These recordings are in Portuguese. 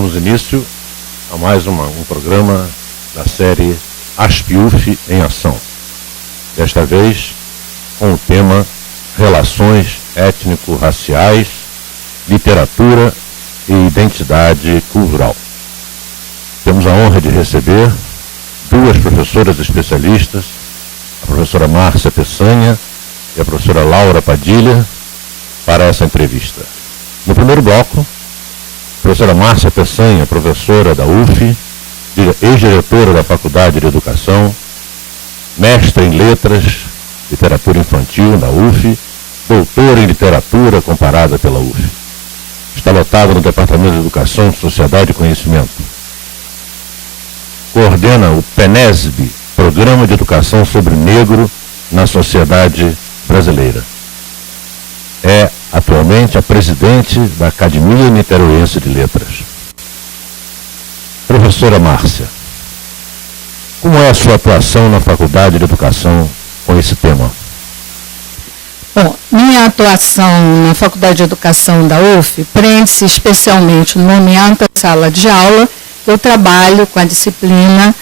damos início a mais um programa da série ASP-UF em Ação. Desta vez com o tema Relações Étnico-Raciais, Literatura e Identidade Cultural. Temos a honra de receber duas professoras especialistas, a professora Márcia Peçanha e a professora Laura Padilha, para essa entrevista. No primeiro bloco, a professora Márcia Peçanha, professora da UF, ex-diretora da Faculdade de Educação, mestre em Letras, Literatura Infantil da UF, doutora em Literatura comparada pela UF. Está lotada no Departamento de Educação, Sociedade e Conhecimento. Coordena o PENESB, Programa de Educação sobre Negro na Sociedade Brasileira. É atualmente a presidente da Academia Niteroense de Letras. Professora Márcia, como é a sua atuação na Faculdade de Educação com esse tema? Bom, minha atuação na Faculdade de Educação da UF prende-se especialmente no momento da sala de aula. Eu trabalho com a disciplina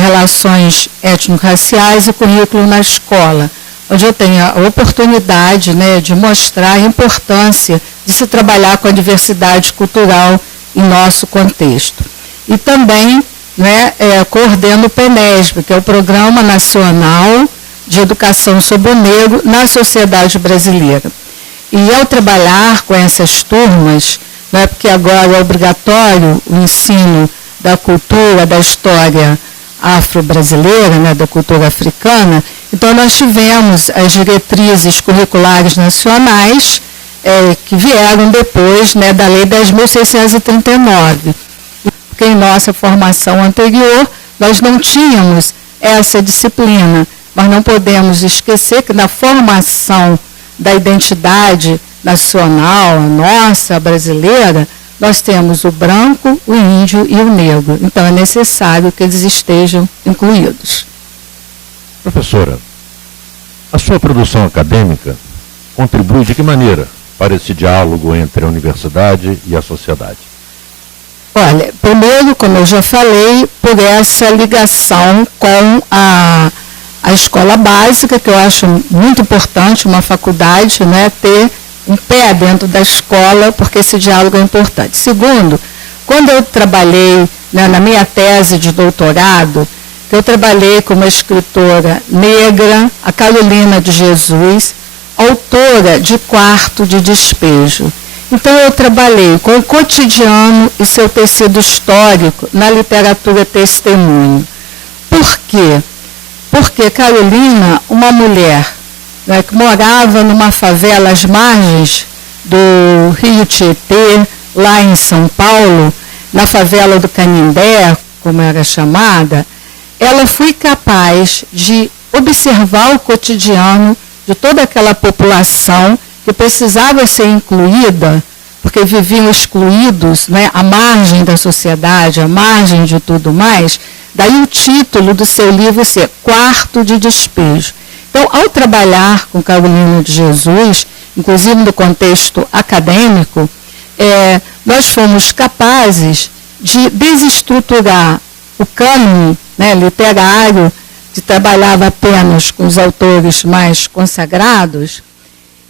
Relações Étnico-Raciais e Currículo na Escola, onde eu tenho a oportunidade, de mostrar a importância de se trabalhar com a diversidade cultural em nosso contexto. E também coordeno o PENESB, que é o Programa Nacional de Educação sobre o Negro na Sociedade Brasileira. E ao trabalhar com essas turmas, porque agora é obrigatório o ensino da cultura, da história afro-brasileira, da cultura africana, então nós tivemos as diretrizes curriculares nacionais que vieram depois da Lei 10.639. Porque em nossa formação anterior nós não tínhamos essa disciplina, mas não podemos esquecer que na formação da identidade nacional, nossa, brasileira, nós temos o branco, o índio e o negro. Então é necessário que eles estejam incluídos. Professora, a sua produção acadêmica contribui de que maneira para esse diálogo entre a universidade e a sociedade? Olha, primeiro, como eu já falei, por essa ligação com a escola básica, que eu acho muito importante, uma faculdade, ter um pé dentro da escola, porque esse diálogo é importante. Segundo, quando eu trabalhei na minha tese de doutorado, eu trabalhei com uma escritora negra, a Carolina de Jesus, autora de Quarto de Despejo. Então eu trabalhei com o cotidiano e seu tecido histórico na literatura testemunho. Por quê? Porque Carolina, uma mulher que morava numa favela às margens do Rio Tietê, lá em São Paulo, na favela do Canindé, como era chamada, ela foi capaz de observar o cotidiano de toda aquela população que precisava ser incluída, porque viviam excluídos, à margem da sociedade, à margem de tudo mais. Daí o título do seu livro ser Quarto de Despejo. Então, ao trabalhar com Carolina de Jesus, inclusive no contexto acadêmico, nós fomos capazes de desestruturar o cânone literário, que trabalhava apenas com os autores mais consagrados,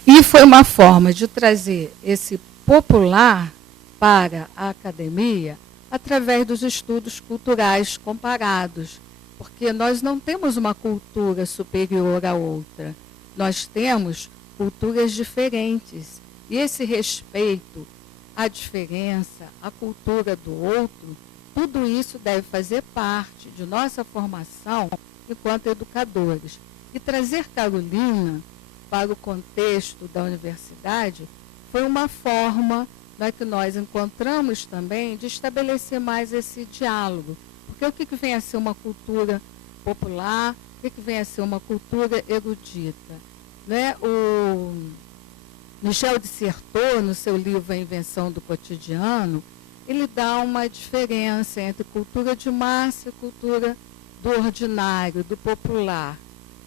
e foi uma forma de trazer esse popular para a academia através dos estudos culturais comparados, porque nós não temos uma cultura superior à outra, nós temos culturas diferentes, e esse respeito à diferença, à cultura do outro, tudo isso deve fazer parte de nossa formação enquanto educadores. E trazer Carolina para o contexto da universidade foi uma forma que nós encontramos também de estabelecer mais esse diálogo. Porque o que vem a ser uma cultura popular, o que vem a ser uma cultura erudita? O Michel de Certeau, no seu livro A Invenção do Cotidiano, ele dá uma diferença entre cultura de massa e cultura do ordinário, do popular.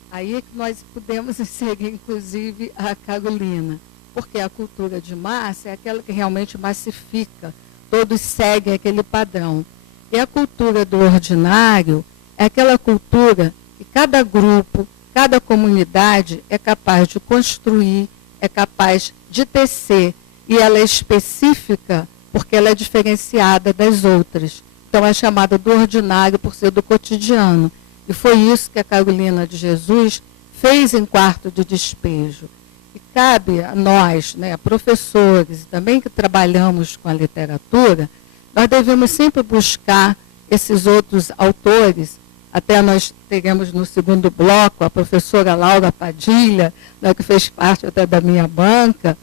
Aí é que nós podemos inserir, inclusive, a Carolina, porque a cultura de massa é aquela que realmente massifica todos seguem aquele padrão. E a cultura do ordinário é aquela cultura que cada grupo, cada comunidade é capaz de construir, é capaz de tecer, e ela é específica porque ela é diferenciada das outras. Então é chamada do ordinário por ser do cotidiano. E foi isso que a Carolina de Jesus fez em Quarto de Despejo. E cabe a nós, né, professores, também que trabalhamos com a literatura, nós devemos sempre buscar esses outros autores. Até nós teremos no segundo bloco a professora Laura Padilha, né, que fez parte até da minha banca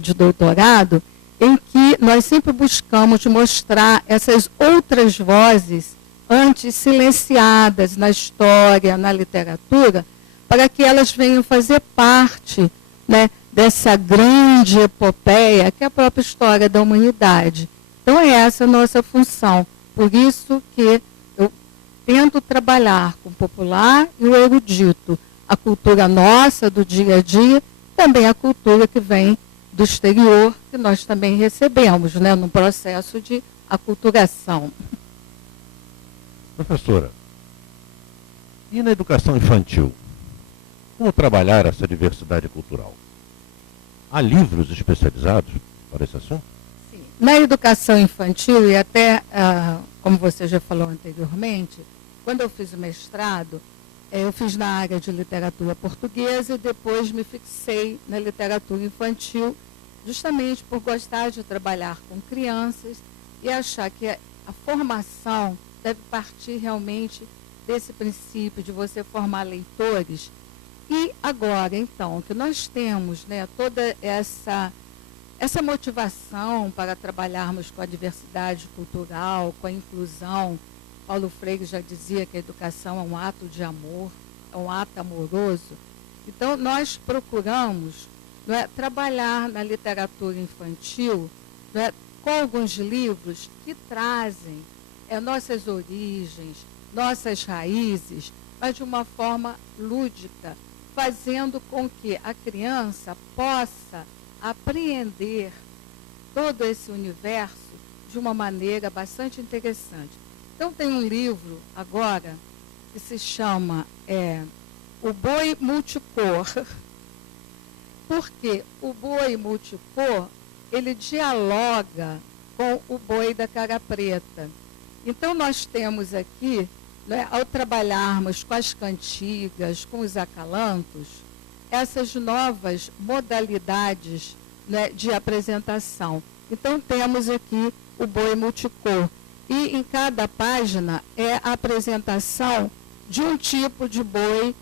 de doutorado, em que nós sempre buscamos mostrar essas outras vozes antes silenciadas na história, na literatura, para que elas venham fazer parte, né, dessa grande epopeia que é a própria história da humanidade. Então é essa a nossa função. Por isso que eu tento trabalhar com o popular e o erudito, a cultura nossa, do dia a dia, também a cultura que vem do exterior, que nós também recebemos, né, no processo de aculturação. Professora, e na educação infantil? Como trabalhar essa diversidade cultural? Há livros especializados para esse assunto? Sim. Na educação infantil, e até, como você já falou anteriormente, quando eu fiz o mestrado, eu fiz na área de literatura portuguesa e depois me fixei na literatura infantil, justamente por gostar de trabalhar com crianças e achar que a formação deve partir realmente desse princípio de você formar leitores. E agora, então, que nós temos, né, toda essa motivação para trabalharmos com a diversidade cultural, com a inclusão. Paulo Freire já dizia que a educação é um ato de amor, é um ato amoroso. Então, nós procuramos, não é, trabalhar na literatura infantil, não é, com alguns livros que trazem nossas origens, nossas raízes, mas de uma forma lúdica, fazendo com que a criança possa apreender todo esse universo de uma maneira bastante interessante. Então, tem um livro agora que se chama O Boi Multicor, porque o boi multicor, ele dialoga com o boi da cara preta. Então, nós temos aqui, né, ao trabalharmos com as cantigas, com os acalantos, essas novas modalidades, né, de apresentação. Então, temos aqui o boi multicor. E em cada página é a apresentação de um tipo de boi,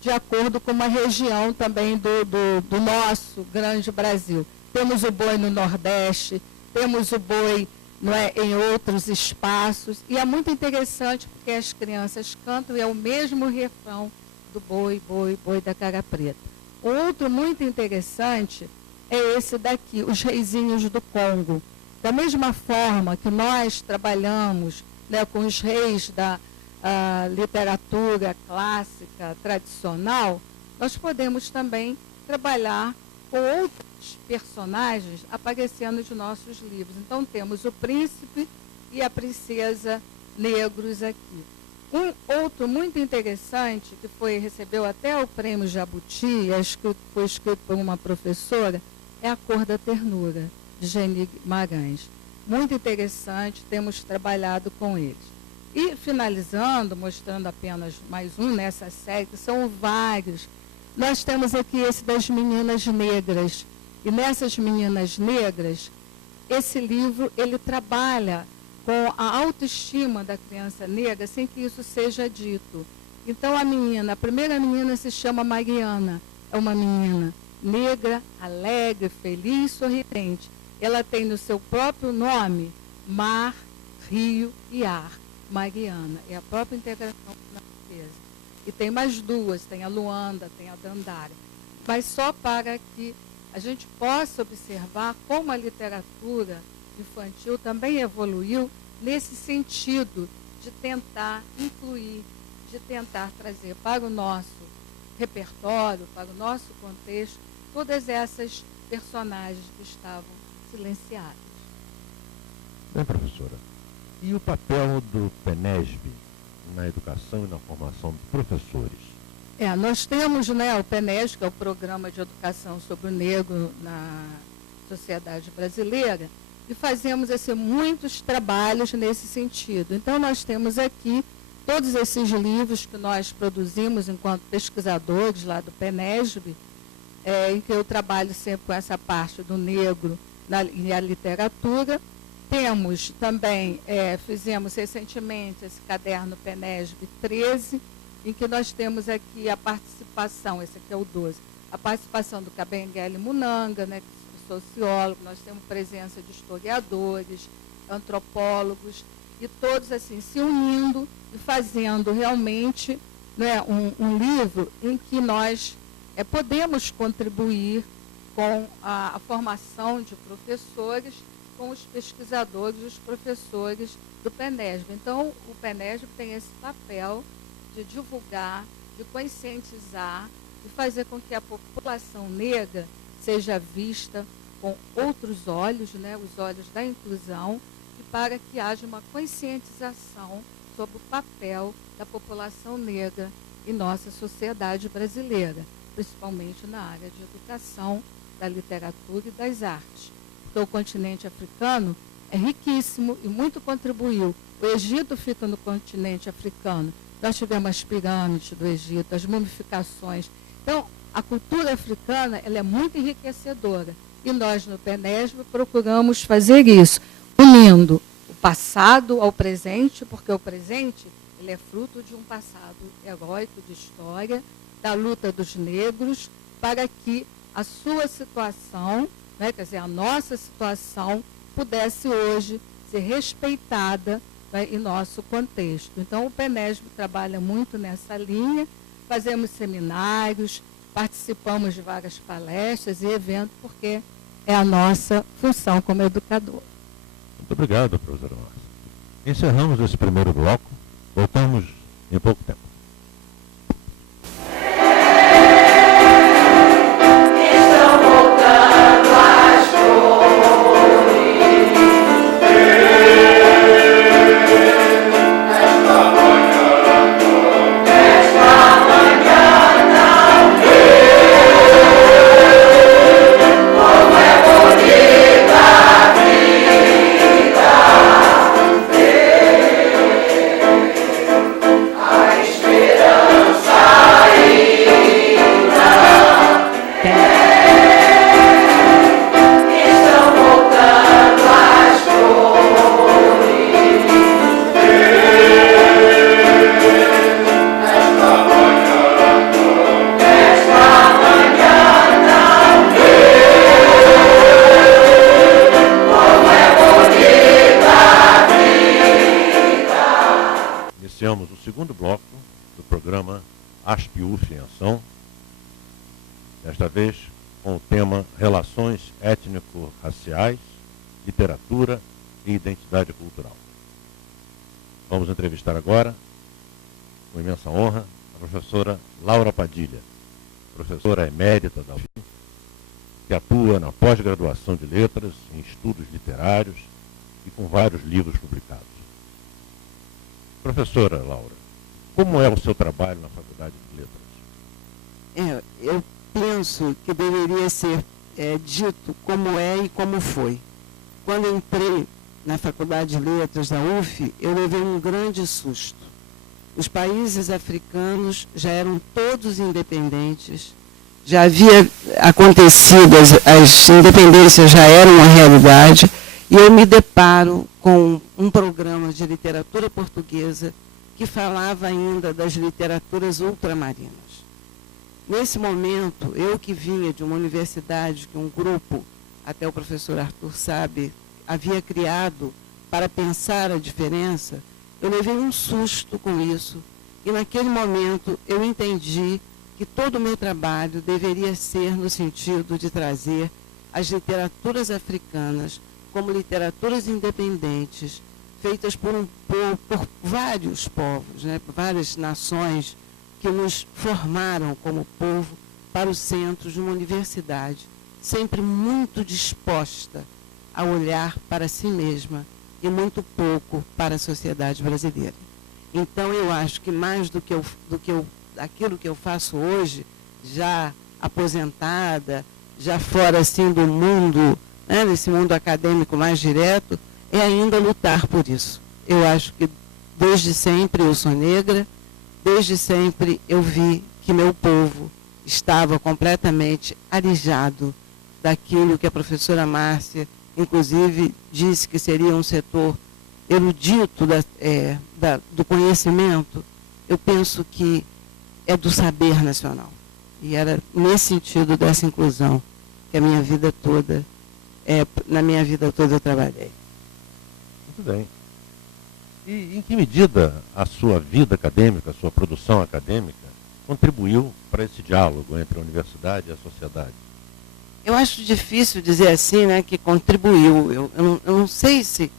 de acordo com uma região também do nosso grande Brasil. Temos o boi no Nordeste, temos o boi, não é, em outros espaços, e é muito interessante porque as crianças cantam e é o mesmo refrão do boi, boi, boi da cara preta. O outro muito interessante é esse daqui, os reizinhos do Congo. Da mesma forma que nós trabalhamos, né, com os reis da literatura clássica, tradicional, nós podemos também trabalhar com outros personagens aparecendo nos nossos livros. Então, temos o príncipe e a princesa negros aqui. Um outro muito interessante, que recebeu até o prêmio Jabuti, foi escrito por uma professora, é A Cor da Ternura, de Geni Guimarães. Muito interessante, temos trabalhado com eles. E, finalizando, mostrando apenas mais um nessa série, que são vários, nós temos aqui esse das meninas negras. E nessas meninas negras, esse livro, ele trabalha com a autoestima da criança negra, sem que isso seja dito. Então, a primeira menina se chama Mariana, é uma menina negra, alegre, feliz, sorridente. Ela tem no seu próprio nome mar, rio e ar. Mariana, é a própria integração da natureza. E tem mais duas, tem a Luanda, tem a Dandara. Mas só para que a gente possa observar como a literatura infantil também evoluiu nesse sentido de tentar incluir, de tentar trazer para o nosso repertório, para o nosso contexto, todas essas personagens que estavam silenciadas. Bem, professora, e o papel do PENESB na educação e na formação de professores? Nós temos, o PENESB, que é o Programa de Educação sobre o Negro na sociedade brasileira, e fazemos muitos trabalhos nesse sentido. Então, nós temos aqui todos esses livros que nós produzimos enquanto pesquisadores lá do PENESB, em que eu trabalho sempre com essa parte do negro e a literatura. Temos também, fizemos recentemente esse caderno PENESB 13, em que nós temos aqui a participação, esse aqui é o 12, a participação do Kabengele Munanga, sociólogo, nós temos presença de historiadores, antropólogos, e todos assim se unindo e fazendo realmente um livro em que nós podemos contribuir com a formação de professores, com os pesquisadores e os professores do PENESB. Então, o PENESB tem esse papel de divulgar, de conscientizar e fazer com que a população negra seja vista com outros olhos, os olhos da inclusão, e para que haja uma conscientização sobre o papel da população negra em nossa sociedade brasileira, principalmente na área de educação, da literatura e das artes. Porque o continente africano é riquíssimo e muito contribuiu. O Egito fica no continente africano. Nós tivemos as pirâmides do Egito, as mumificações. Então, a cultura africana ela é muito enriquecedora. E nós, no PENESB, procuramos fazer isso, unindo o passado ao presente, porque o presente ele é fruto de um passado heróico de história, da luta dos negros, para que a sua situação, quer dizer, a nossa situação, pudesse hoje ser respeitada em nosso contexto. Então, o PENESB trabalha muito nessa linha, fazemos seminários, participamos de várias palestras e eventos, porque é a nossa função como educador. Muito obrigado, professora Márcia. Encerramos esse primeiro bloco. Voltamos em pouco tempo. Iniciamos o segundo bloco do programa ASP-UF em Ação, desta vez com o tema Relações Étnico-Raciais, Literatura e Identidade Cultural. Vamos entrevistar agora, com imensa honra, a professora Laura Padilha, professora emérita da UF, que atua na pós-graduação de letras, em estudos literários e com vários livros publicados. Professora Laura, como é o seu trabalho na Faculdade de Letras? Eu penso que deveria ser dito como é e como foi. Quando entrei na Faculdade de Letras da UF, eu levei um grande susto. Os países africanos já eram todos independentes, já havia acontecido, as independências já eram uma realidade, e eu me deparo com um programa de literatura portuguesa que falava ainda das literaturas ultramarinas. Nesse momento, eu que vinha de uma universidade que um grupo, até o professor Arthur sabe, havia criado para pensar a diferença, eu levei um susto com isso. E naquele momento eu entendi que todo o meu trabalho deveria ser no sentido de trazer as literaturas africanas como literaturas independentes, feitas por vários povos, por várias nações que nos formaram como povo para o centro de uma universidade, sempre muito disposta a olhar para si mesma e muito pouco para a sociedade brasileira. Então, eu acho que mais aquilo que eu faço hoje, já aposentada, já fora assim do mundo, né, desse mundo acadêmico mais direto, é ainda lutar por isso. Eu acho que desde sempre eu sou negra, desde sempre eu vi que meu povo estava completamente alijado daquilo que a professora Márcia, inclusive, disse que seria um setor erudito do conhecimento. Eu penso que é do saber nacional. E era nesse sentido dessa inclusão que na minha vida toda eu trabalhei. Muito bem. E em que medida a sua vida acadêmica, a sua produção acadêmica, contribuiu para esse diálogo entre a universidade e a sociedade? Eu acho difícil dizer assim, né, que contribuiu. Eu não sei se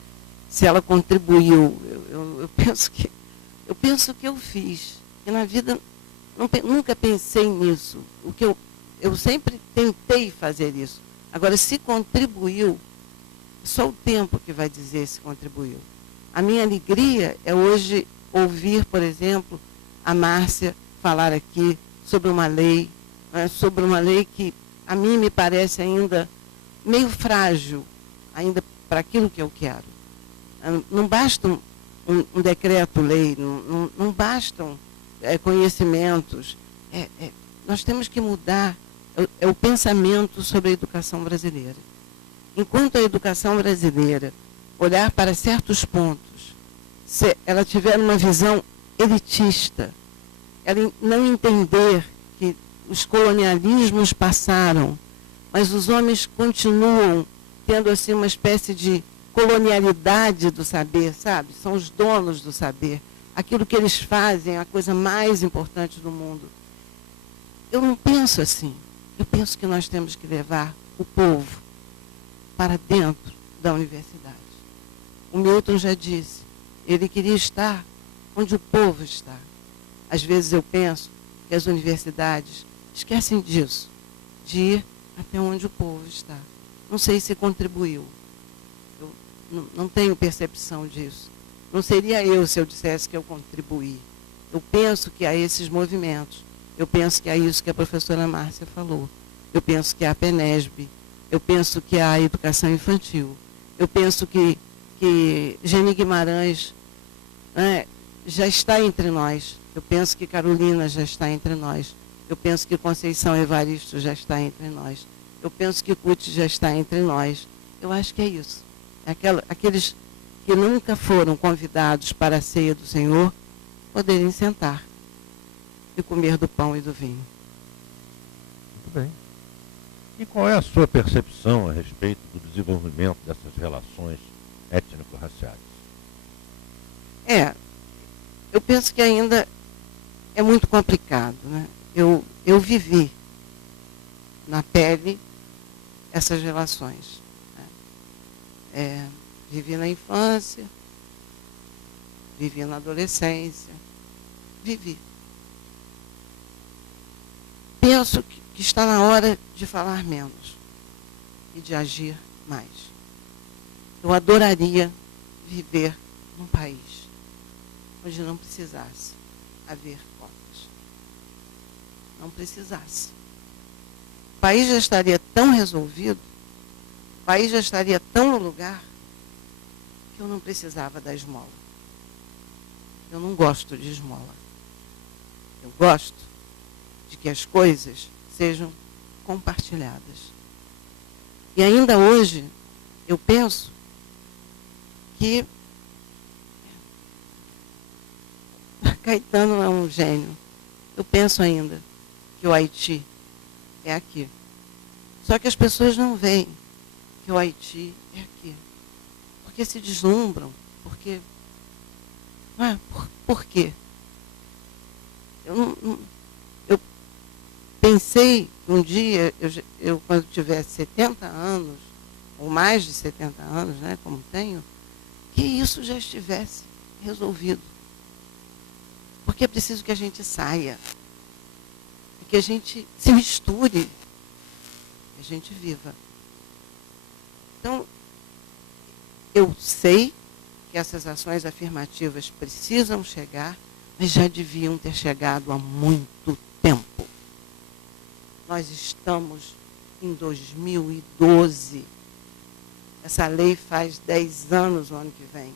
ela contribuiu. Eu penso que eu fiz. Que na vida nunca pensei nisso. Eu sempre tentei fazer isso. Agora, se contribuiu, só o tempo que vai dizer se contribuiu. A minha alegria é hoje ouvir, por exemplo, a Márcia falar aqui sobre uma lei, né, que a mim me parece ainda meio frágil, ainda para aquilo que eu quero. Não basta um decreto-lei, não bastam conhecimentos. Nós temos que mudar o pensamento sobre a educação brasileira. Enquanto a educação brasileira olhar para certos pontos, se ela tiver uma visão elitista, ela não entender que os colonialismos passaram, mas os homens continuam tendo assim uma espécie de colonialidade do saber, sabe? São os donos do saber. Aquilo que eles fazem é a coisa mais importante do mundo. Eu não penso assim. Eu penso que nós temos que levar o povo para dentro da universidade. O Milton já disse, ele queria estar onde o povo está. Às vezes eu penso que as universidades esquecem disso, de ir até onde o povo está. Não sei se contribuiu. Eu não tenho percepção disso. Não seria eu se eu dissesse que eu contribuí. Eu penso que há esses movimentos. Eu penso que há isso que a professora Márcia falou. Eu penso que há a PENESB. Eu penso que há a educação infantil. Eu penso que Geni Guimarães, né, já está entre nós. Eu penso que Carolina já está entre nós. Eu penso que Conceição Evaristo já está entre nós. Eu penso que Cuti já está entre nós. Eu acho que é isso. Aqueles que nunca foram convidados para a ceia do Senhor poderem sentar e comer do pão e do vinho. Muito bem. E qual é a sua percepção a respeito do desenvolvimento dessas relações étnico-raciais? Eu penso que ainda é muito complicado, né? Eu vivi na pele essas relações. Né? Vivi na infância, vivi na adolescência, vivi. Penso que está na hora de falar menos e de agir mais. Eu adoraria viver num país onde não precisasse haver cotas. Não precisasse. O país já estaria tão resolvido, o país já estaria tão no lugar, que eu não precisava da esmola. Eu não gosto de esmola. Eu gosto de que as coisas sejam compartilhadas. E ainda hoje, eu penso que Caetano é um gênio. Eu penso ainda que o Haiti é aqui. Só que as pessoas não veem que o Haiti é aqui. Porque se deslumbram. Porque... Por quê? Eu pensei um dia, eu quando tivesse 70 anos, ou mais de 70 anos, né, como tenho, que isso já estivesse resolvido. Porque é preciso que a gente saia, que a gente se misture, que a gente viva. Então, eu sei que essas ações afirmativas precisam chegar, mas já deviam ter chegado há muito tempo. Nós estamos em 2012. Essa lei faz 10 anos o ano que vem.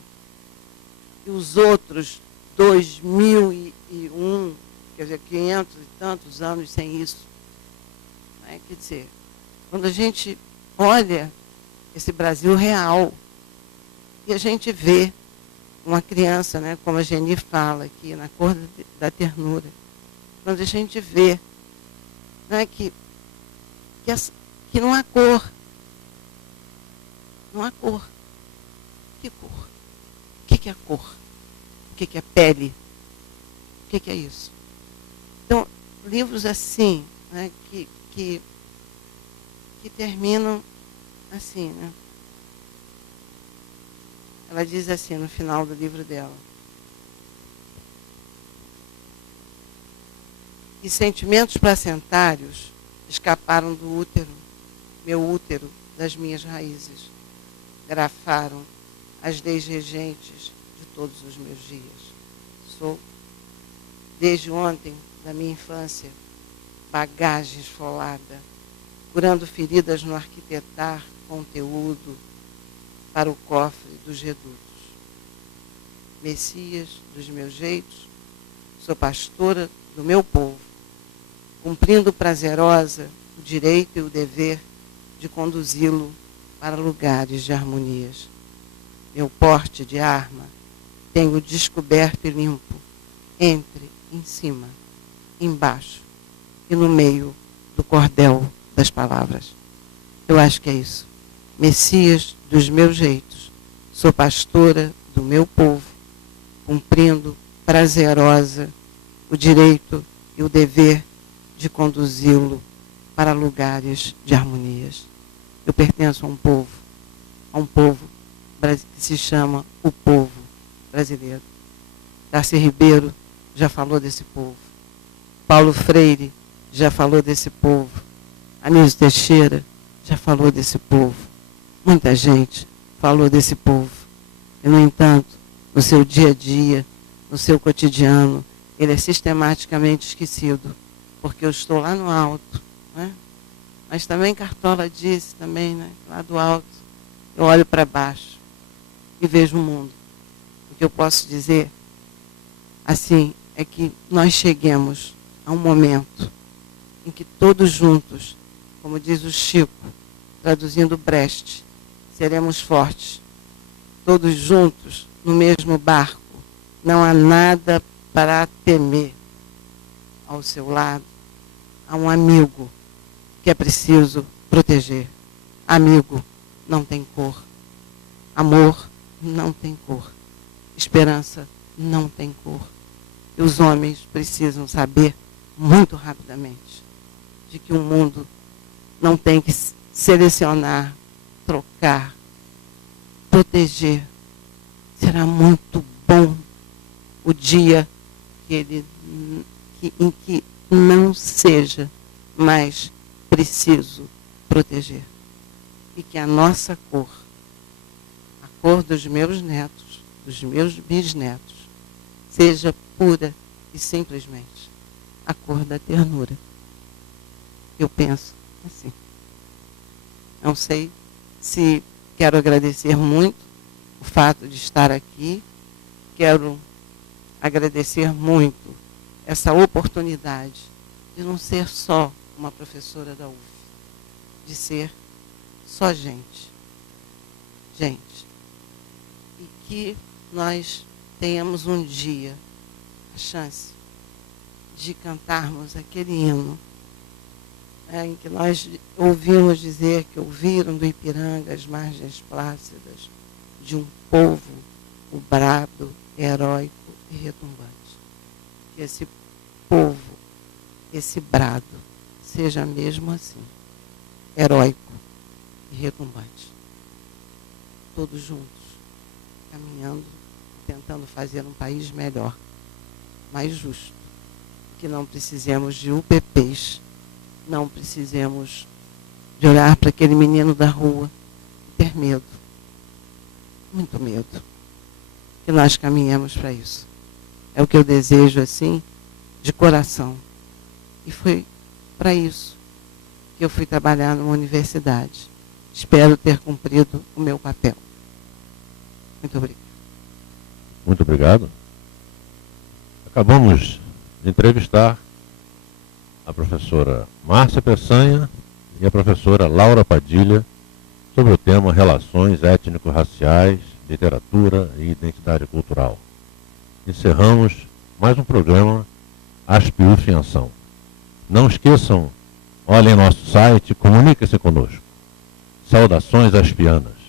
E os outros 2001, quer dizer, 500 e tantos anos sem isso. Né? Quer dizer, quando a gente olha esse Brasil real, e a gente vê uma criança, né, como a Geni fala aqui, na cor da ternura, quando a gente vê, né, que não há cor. Não há cor. Que cor? O que é cor? O que é pele? O que é isso? Então, livros assim, né, que terminam assim, né? Ela diz assim no final do livro dela: e sentimentos placentários escaparam do útero, meu útero, das minhas raízes. Grafaram as leis regentes de todos os meus dias. Sou, desde ontem, da minha infância, bagagem esfolada, curando feridas no arquitetar conteúdo para o cofre dos redutos. Messias dos meus jeitos, sou pastora do meu povo, cumprindo prazerosa o direito e o dever de conduzi-lo para lugares de harmonias. Meu porte de arma tenho descoberto e limpo, entre, em cima, embaixo e no meio do cordel das palavras. Eu acho que é isso. Messias dos meus jeitos, sou pastora do meu povo, cumprindo prazerosa o direito e o dever de conduzi-lo para lugares de harmonias. Eu pertenço a um povo que se chama o povo brasileiro. Darcy Ribeiro já falou desse povo. Paulo Freire já falou desse povo. Anísio Teixeira já falou desse povo. Muita gente falou desse povo. E, no entanto, no seu dia a dia, no seu cotidiano, ele é sistematicamente esquecido, porque eu estou lá no alto, né? Mas também Cartola disse também, né, lá do alto, eu olho para baixo e vejo o mundo. O que eu posso dizer, assim, é que nós cheguemos a um momento em que todos juntos, como diz o Chico, traduzindo Brecht, seremos fortes. Todos juntos, no mesmo barco, não há nada para temer. Ao seu lado, há um amigo que é preciso proteger. Amigo não tem cor. Amor não tem cor. Esperança não tem cor. E os homens precisam saber, muito rapidamente, de que o mundo não tem que selecionar, trocar, proteger. Será muito bom o dia em que não seja mais preciso proteger. E que a nossa cor, a cor dos meus netos, dos meus bisnetos, seja pura e simplesmente a cor da ternura. Eu penso assim. Não sei se quero agradecer muito o fato de estar aqui. Quero agradecer muito essa oportunidade de não ser só uma professora da UF, de ser só gente. Gente. E que nós tenhamos um dia a chance de cantarmos aquele hino em que nós ouvimos dizer que ouviram do Ipiranga as margens plácidas de um povo, o brado, heróico e retumbante. Que esse povo, esse brado, seja mesmo assim, heróico e retumbante. Todos juntos, caminhando, tentando fazer um país melhor, mais justo, que não precisemos de UPPs, não precisemos de olhar para aquele menino da rua e ter medo, muito medo. que nós caminhemos para isso. É o que eu desejo, assim, de coração. E foi para isso que eu fui trabalhar numa universidade. Espero ter cumprido o meu papel. Muito obrigada. Muito obrigado. Acabamos de entrevistar a professora Márcia Peçanha e a professora Laura Padilha sobre o tema Relações Étnico-Raciais, Literatura e Identidade Cultural. Encerramos mais um programa ASPIUF em Ação. Não esqueçam, olhem nosso site, comuniquem-se conosco. Saudações aspianas.